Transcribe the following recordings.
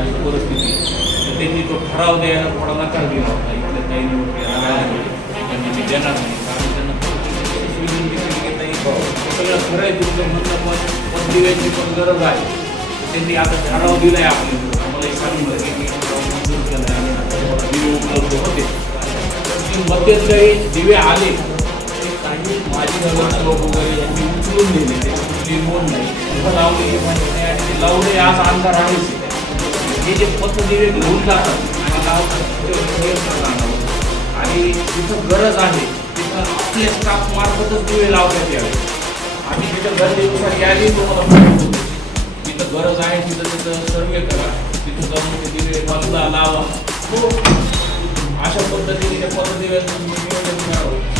अशी परिस्थिती तर त्यांनी तो ठराव द्यायला थोडा नकार दिला होता. इथल्या काही निवडणुकीला नाही त्यांनी ते देणार नाही. कारण त्यांना अशी विनंती केली की ताई हे. सगळं खरं आहे तुमचं म्हणणं पण पण दिव्याची पण गरज आहे. त्यांनी आता ठराव दिला आहे आपल्याकडे आम्हाला एक सांगितलं की मी ठराव मंजूर केला आणि आता दिवे उपलब्ध होते. मध्यंतरी दिवे आले. ते काही माझी नगर लोक वगैरे यांनी उचलून दिले. ते नोंद नाही. लावलेली माहिती नाही. आणि लावले आज अंधार आहेच आहे. हे जे पथदिवे घेऊन जातात आणि लावतात ते आणि तिथं गरज आहे तिथं आपल्या स्टाफ मार्फतच दिवे लावण्यात यावे. आम्ही तिथं गरजेनुसार यादी तुम्हाला तिथं जिथं गरज आहे तिथं तिथं सर्वे करा. तिथं जाऊन ते दिवे बदला लावा. हो. अशा पद्धतीने त्या पथदिव्यांचं नियोजन करावं.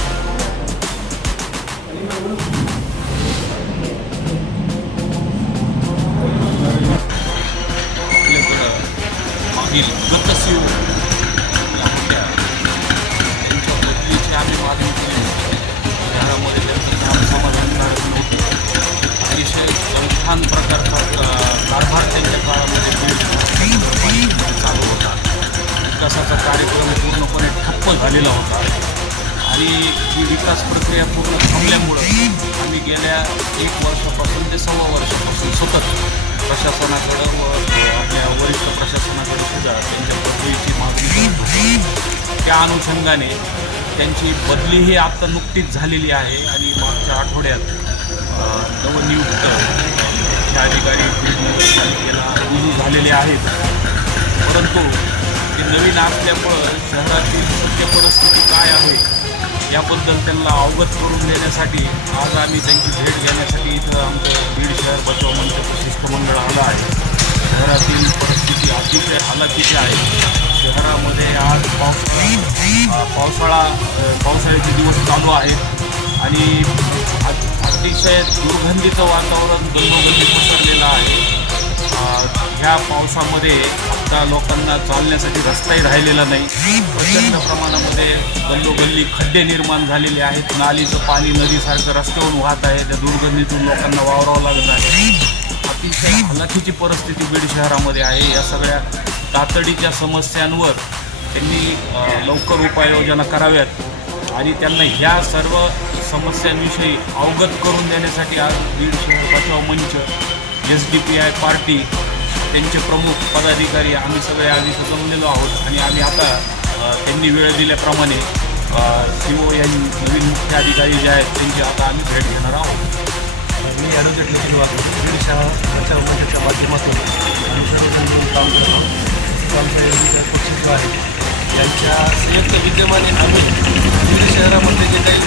ठप्प झालेला होता. आणि ही विकास प्रक्रिया पूर्ण थांबल्यामुळं आम्ही गेल्या एक वर्षापासून ते सव्वा वर्षापासून सतत प्रशासनाकडं व आपल्या वरिष्ठ प्रशासनाकडे सुद्धा त्यांच्या बदलीची मागणी करत त्या अनुषंगाने त्यांची बदली ही आत्ता नुकतीच झालेली आहे आणि मागच्या आठवड्यात नवनियुक्त हे अधिकारी नगरपालिकेला रुजू झालेले आहेत. परंतु ते नवीन असल्यामुळं शहरातील सत्य परिस्थिती काय आहे याबद्दल त्यांना अवगत करून देण्यासाठी आज आम्ही त्यांची भेट घेण्यासाठी इथं आमचं बीड शहर बचाव मंचाचं शिष्टमंडळ आलं आहे. शहरातील परिस्थिती अतिशय हालाकीची आहे. शहरामध्ये आज पावसाळा पावसाळा पावसाळ्याचे दिवस चालू आहेत आणि अतिशय दुर्गंधीचं वातावरण गंगोगंधी पसरलेलं आहे. ह्या पावसामध्ये आता लोकांना चालण्यासाठी रस्ताही राहिलेला नाही. प्रचंड प्रमाणामध्ये गल्लोगल्ली खड्डे निर्माण झालेले आहेत. नालीचं पाणी नदीसारखं रस्त्यावरून वाहत आहे. त्या दुर्गंधीतून लोकांना वावरावं लागत आहे. अतिशय हलाखीची परिस्थिती बीड शहरामध्ये आहे. या सगळ्या तातडीच्या समस्यांवर त्यांनी लवकर उपाययोजना कराव्यात आणि त्यांना ह्या सर्व समस्यांविषयी अवगत करून देण्यासाठी आज बीड शहर बचाव मंच S D P I party त्यांचे प्रमुख पदाधिकारी आम्ही सगळे आधी जमलेलो आहोत आणि आम्ही आता त्यांनी वेळ दिल्याप्रमाणे सी ओ यांनी नवीन मुख्य अधिकारी जे आहेत त्यांची आता आम्ही भेट घेणार आहोत. मी ॲडव्होकेट निखिल वाघ बीड शहर मंडळाच्या माध्यमातून आम्ही काम करतो. आमच्या योजना पक्ष आहे यांच्या संयुक्त विद्यमाने आम्ही बीड शहरामध्ये जे काही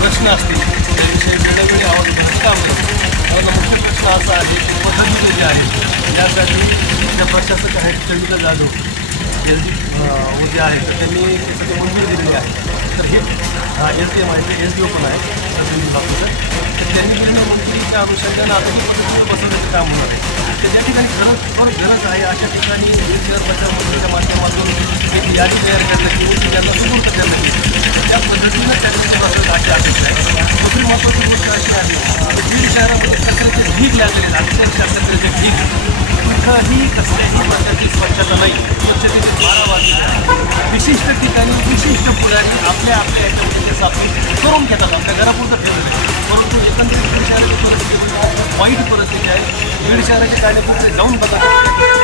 प्रश्न असतील त्याविषयी वेळोवेळी आवाज घेण्याचं आम्ही माझा मुख्य प्रश्न असा आहे की पद्धती जे आहे यासाठी त्या प्रशासक आहेत Chandika Jadhav L D O जे आहे तर त्यांनी त्यासाठी मंजुरी दिलेली आहे. तर हे एस डी एम आहे एस डी ओ पण आहे संदीप बापूचं. तर त्यांनी दिलेल्या मंजुरीच्या अनुषंगानं आता ही पद्धती बसवण्याचं काम होणार आहे. तर ज्या ठिकाणी गरज फार गरज आहे अशा ठिकाणी बीड शहर बचाव मंडळाच्या माध्यमातून एक यादी तयार करण्यात येऊन त्यांना सुपूर्त करण्यात येईल त्या पद्धतीनं त्या ठिकाणी बसवत अशी अपेक्षा आहे. दुसरी महत्त्वाची गोष्ट अशी आहे बीड शहरामध्ये कचऱ्याचे ढीग लागलेले आहेत अक्षरशः कचऱ्याचे ढीग. कुठंही कसल्याही प्रकारची स्वच्छता नाही. स्वच्छतेचे बारा वाजले विशिष्ट ठिकाणी विशिष्ट पुढारी आपल्या आपल्या याच्यामध्ये ते करून घेतात आपल्या घरापुरतं ठेवलं परंतु एकंदरीत बीड शहराची परिस्थिती म्हणजे वाईट परिस्थिती आहे. बीड शहराचे कार्यकर्ते जाऊन बघा.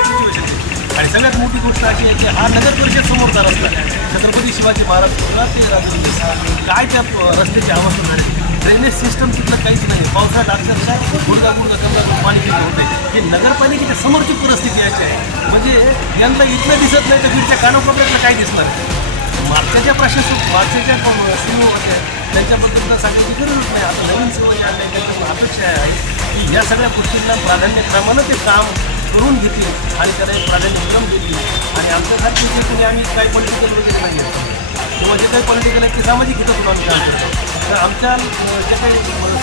सिच्युएशन आणि सगळ्यात मोठी गोष्ट अशी आहे की हा नगर परिषद समोरचा रस्ता छत्रपती शिवाजी महाराज पुतळा ते राजूर काय त्या रस्त्याची अवस्था झाली? ड्रेनेज सिस्टम तिथलं काहीच नाही. पावसाळ्यात अक्षरशः गुडगा गुडगा कमला पाणी किती होते. ही नगरपालिकेच्या समोरची परिस्थिती अशी आहे. म्हणजे यांना इथलं दिसत नाही तर बीडच्या कानाकोपऱ्यातलं काय दिसणार आहे? मागच्याच्या प्रशासक मागच्याच्या सीओ त्यांच्याबद्दल तर सांगायची गरजच नाही. आता नवीन सीओ या अपेक्षा आहे की या सगळ्या गोष्टींना प्राधान्यक्रमानं ते काम करून घेतली आणि त्याला एक प्राधान्यक्रम दिली आणि आमच्यासारखे जे कोणी आम्ही काही पॉलिटिकल वगैरे नाही किंवा जे काही पॉलिटिकल आहेत ते सामाजिक हितातून आम्ही काम करतो. तर आमच्या ज्या काही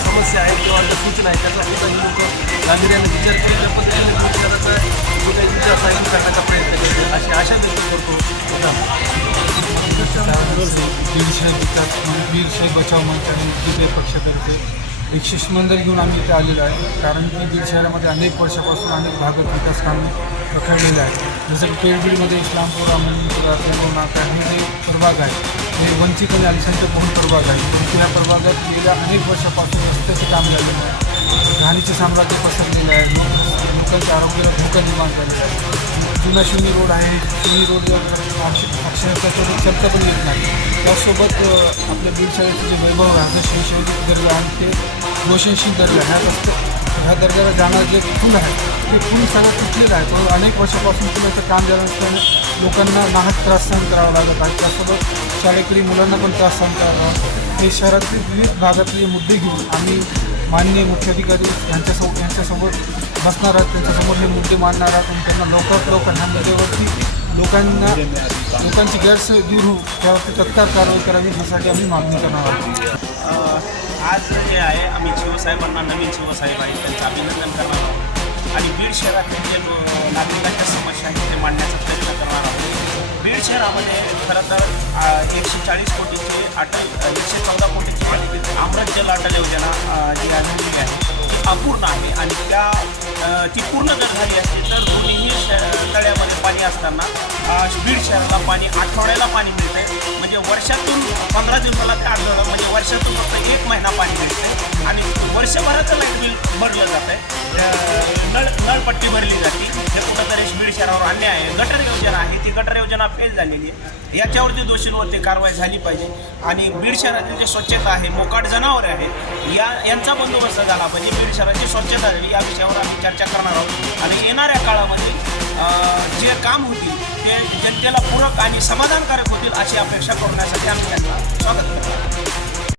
समस्या आहेत किंवा ज्या सूचना आहेत त्याचा सुद्धा लोक गांभीर्याने विचार करून त्या पद्धतीने विचाराचा जो काही विचार साहित्य करण्याचा प्रयत्न केला अशी आशा व्यक्त करतो. दीडशे विकास दीडशे बचाव मंच आणि विविध पक्षातर्फे एक शिष्टमंडळ घेऊन आम्ही इथे आलेलो आहे. कारण की बीड शहरामध्ये अनेक वर्षापासून अनेक भागात विकास कामे रखडलेले आहेत. जसं की पेडबीडमध्ये इस्लामपूर अमोलीपूर आपल्या नाका हे जे प्रभाग आहे हे वंचित आणि आलिशांचे बहुल प्रभाग आहे या प्रभागात गेल्या अनेक वर्षापासून रस्त्याचे काम झालेलं आहे घाणीचे साम्राज्य पसरलेलं आहे. लोकांच्या आरोग्याला धोका निर्माण झालेला आहे. जुना शिवनी रोड आहे. शिवनी रोडवर अक्षर अक्षरशः तो पण येत नाही. त्यासोबत आपल्या बीडशाळेचे जे वैभव आहे आपलं शिवशैली दर्गा आणि ते गोशनशील दर्गा ह्या रस्ते ह्या दर्ग्याला जाणारे जे पूल आहे ते पूल सगळं तुटलेलं आहे. पण अनेक वर्षापासून पुण्याचं काम झालं असल्याने लोकांना नाहक त्रास सहन करावा लागत आहे. त्यासोबत शाळेकडील मुलांना पण त्रास सहन करावा हे शहरातील विविध भागातले मुद्दे घेऊन आम्ही माननीय मुख्याधिकारी यांच्यासोबत यांच्यासोबत बसणार आहात त्यांच्यासमोर हे मुद्दे मांडणार आहात आणि त्यांना लवकरात लवकर ह्या मुद्द्यावरती लोकांना लोकांची गैरसोय दूर होऊ त्यावरती तत्काळ कारवाई करावी यासाठी आम्ही मागणी करणार आहोत. आज जे आहे आम्ही शिवसाहेबांना नवीन शिवसाहेब आहेत त्यांचं अभिनंदन करणार आहोत. आणि बीड शहरातील जे नागरिकांच्या समस्या आहेत शहरामध्ये खरं तर एकशे चाळीस कोटीची अटल एकशे चौदा कोटीची अमृत जल अटल योजना जी आणलेली आहे ती अपूर्ण आहे. आणि त्या ती पूर्ण जर झाली असते तर पाणी असताना अ, बीड शहराला पाणी आठवड्याला पाणी मिळतं म्हणजे वर्षातून पंधरा दिवसाला ते आढळलं म्हणजे वर्षातून फक्त एक महिना पाणी मिळते आणि वर्षभराचं लाइट बिल भरलं जातं आहे नळ नळपट्टी भरली जाते. हे कुठंतरी बीड शहरावर अन्याय आहे. गटर योजना आहे. ती गटर योजना फेल झालेली आहे. याच्यावरती दोषींवरती कारवाई झाली पाहिजे. आणि बीड शहरातील जे स्वच्छता आहे मोकाट जनावरे आहेत या यांचा बंदोबस्त झाला पाहिजे. बीड शहराची स्वच्छता झाली या विषयावर आम्ही चर्चा करणार आहोत. आणि येणाऱ्या काळामध्ये जे काम होतील ते जनतेला पूरक आणि समाधानकारक होतील अशी अपेक्षा करण्यासाठी आम्ही त्यांना स्वागत करतो.